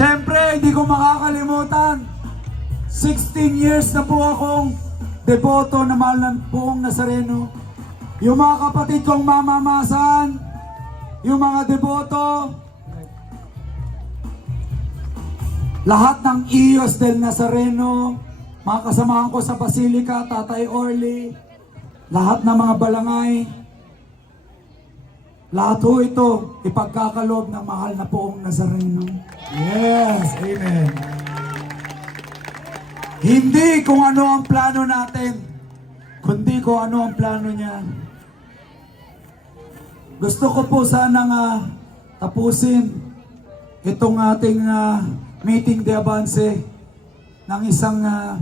Siyempre, hindi ko makakalimutan. 16 years na po akong deboto na mahal ng buong Nazareno. Yung mga kapatid kong mamamasan, yung mga deboto, lahat ng Iyos del Nazareno, mga kasamahan ko sa Basilica, Tatay Orly, lahat ng mga balangay, lahat ho ito, ipagkakaloob ng mahal na poong Nazareno. Yes, Amen. Hindi kung ano ang plano natin, kundi kung ano ang plano niya. Gusto ko po sana nga tapusin itong ating ah, meeting de avance ng isang ah,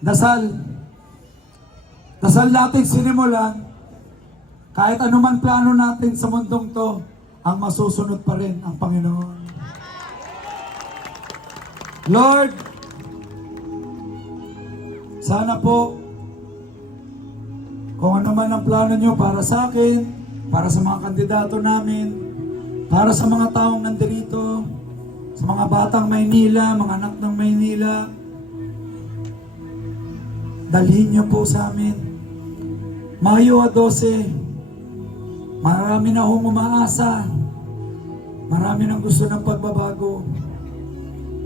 dasal. Dasal natin sinimulan, kahit anuman plano natin sa mundong to, ang masusunod pa rin ang Panginoon. Lord, sana po, kung ano man ang plano nyo para sa akin, para sa mga kandidato namin, para sa mga taong nandito, sa mga batang Maynila, mga anak ng Maynila, dalhin nyo po sa amin. Mayo 12, marami na akong umaasa. Marami nang gusto ng pagbabago.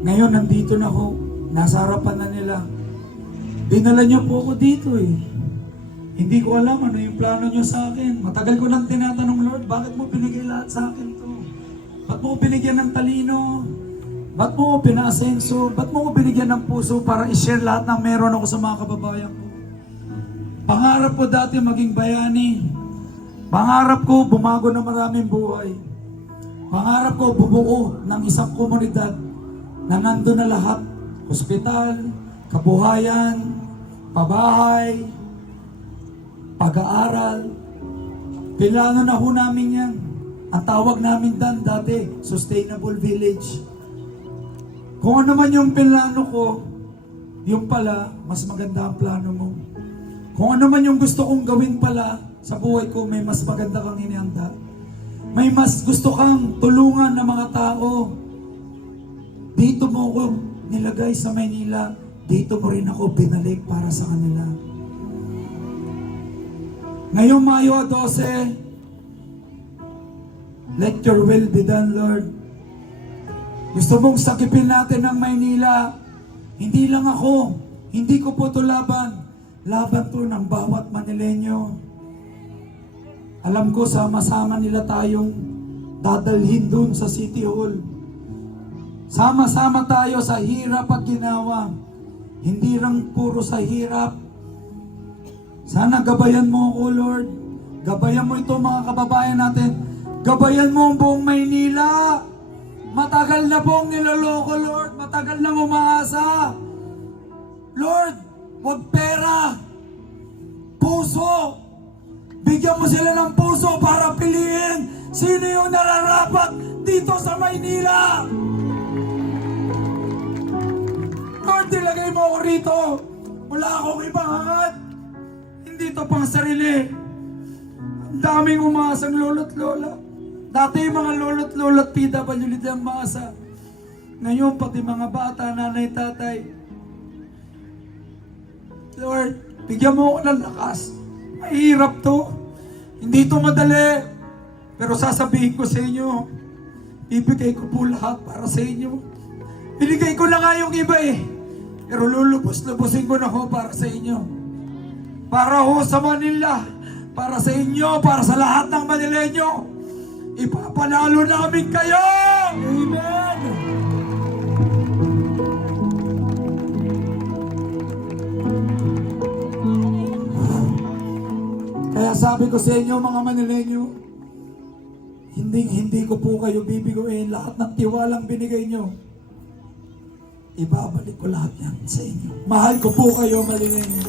Ngayon, nandito na ako. Nasa harapan na nila. Dinala niyo po ako dito eh. Hindi ko alam ano yung plano niyo sa akin. Matagal ko nang tinatanong, Lord, bakit mo binigay lahat sa akin to? Ba't mo binigyan ng talino? Ba't mo pinaasenso? Ba't mo binigyan ng puso para i-share lahat ng meron ako sa mga kababayan ko? Pangarap ko dati maging bayani. Pangarap ko bumago ng maraming buhay. Pangarap ko bubuo ng isang komunidad na nandun na lahat. Hospital, kabuhayan, pabahay, pag-aaral. Pilano na ho namin yan. Ang tawag namin dan dati, Sustainable Village. Kung ano man yung plano ko, yung pala, mas maganda ang plano mo. Kung ano man yung gusto kong gawin pala sa buhay ko, may mas maganda kang inihanda. May mas gusto kang tulungan ng mga tao. Dito mo ko nilagay sa Maynila. Dito mo rin ako binalik para sa kanila. Ngayong Mayo 12, let your will be done, Lord. Gusto mong sakipin natin ang Maynila. Hindi lang ako. Hindi ko po to laban. Laban to ng bawat Manilenyo. Alam ko sama-sama nila tayong dadalhin dun sa City Hall. Sama-sama tayo sa hirap at ginawa. Hindi lang puro sa hirap. Sana gabayan mo ako, Lord. Gabayan mo ito mga kababayan natin. Gabayan mo ang buong Maynila. Matagal na pong niloloko, Lord. Matagal na umaasa. Lord, wag pera. Bigyan mo sila ng puso para piliin sino yung nararapat dito sa Maynila. Lord, nilagay mo ako rito. Wala akong ibang hangad. Hindi to pang sarili. Ang daming umaasang lolo't lola. Dati yung mga lolo't lola't PWD ang maasa. Ngayon, pati mga bata, nanay, tatay. Lord, bigyan mo ako ng lakas. Mahirap to. Hindi to madali. Pero sasabihin ko sa inyo, ibigay ko po lahat para sa inyo. Binigay ko na nga yung iba eh. Pero lulubos-lubusin ko na ho para sa inyo. Para ho sa Manila. Para sa inyo, para sa lahat ng Manileño. Ipapanalo namin kayo! Amen! Kaya sabi ko sa inyo mga Manileño, hindi hindi ko po kayo bibiguin lahat ng tiwalang binigay nyo. Ibabalik ko lahat yan sa inyo. Mahal ko po kayo, Manileño.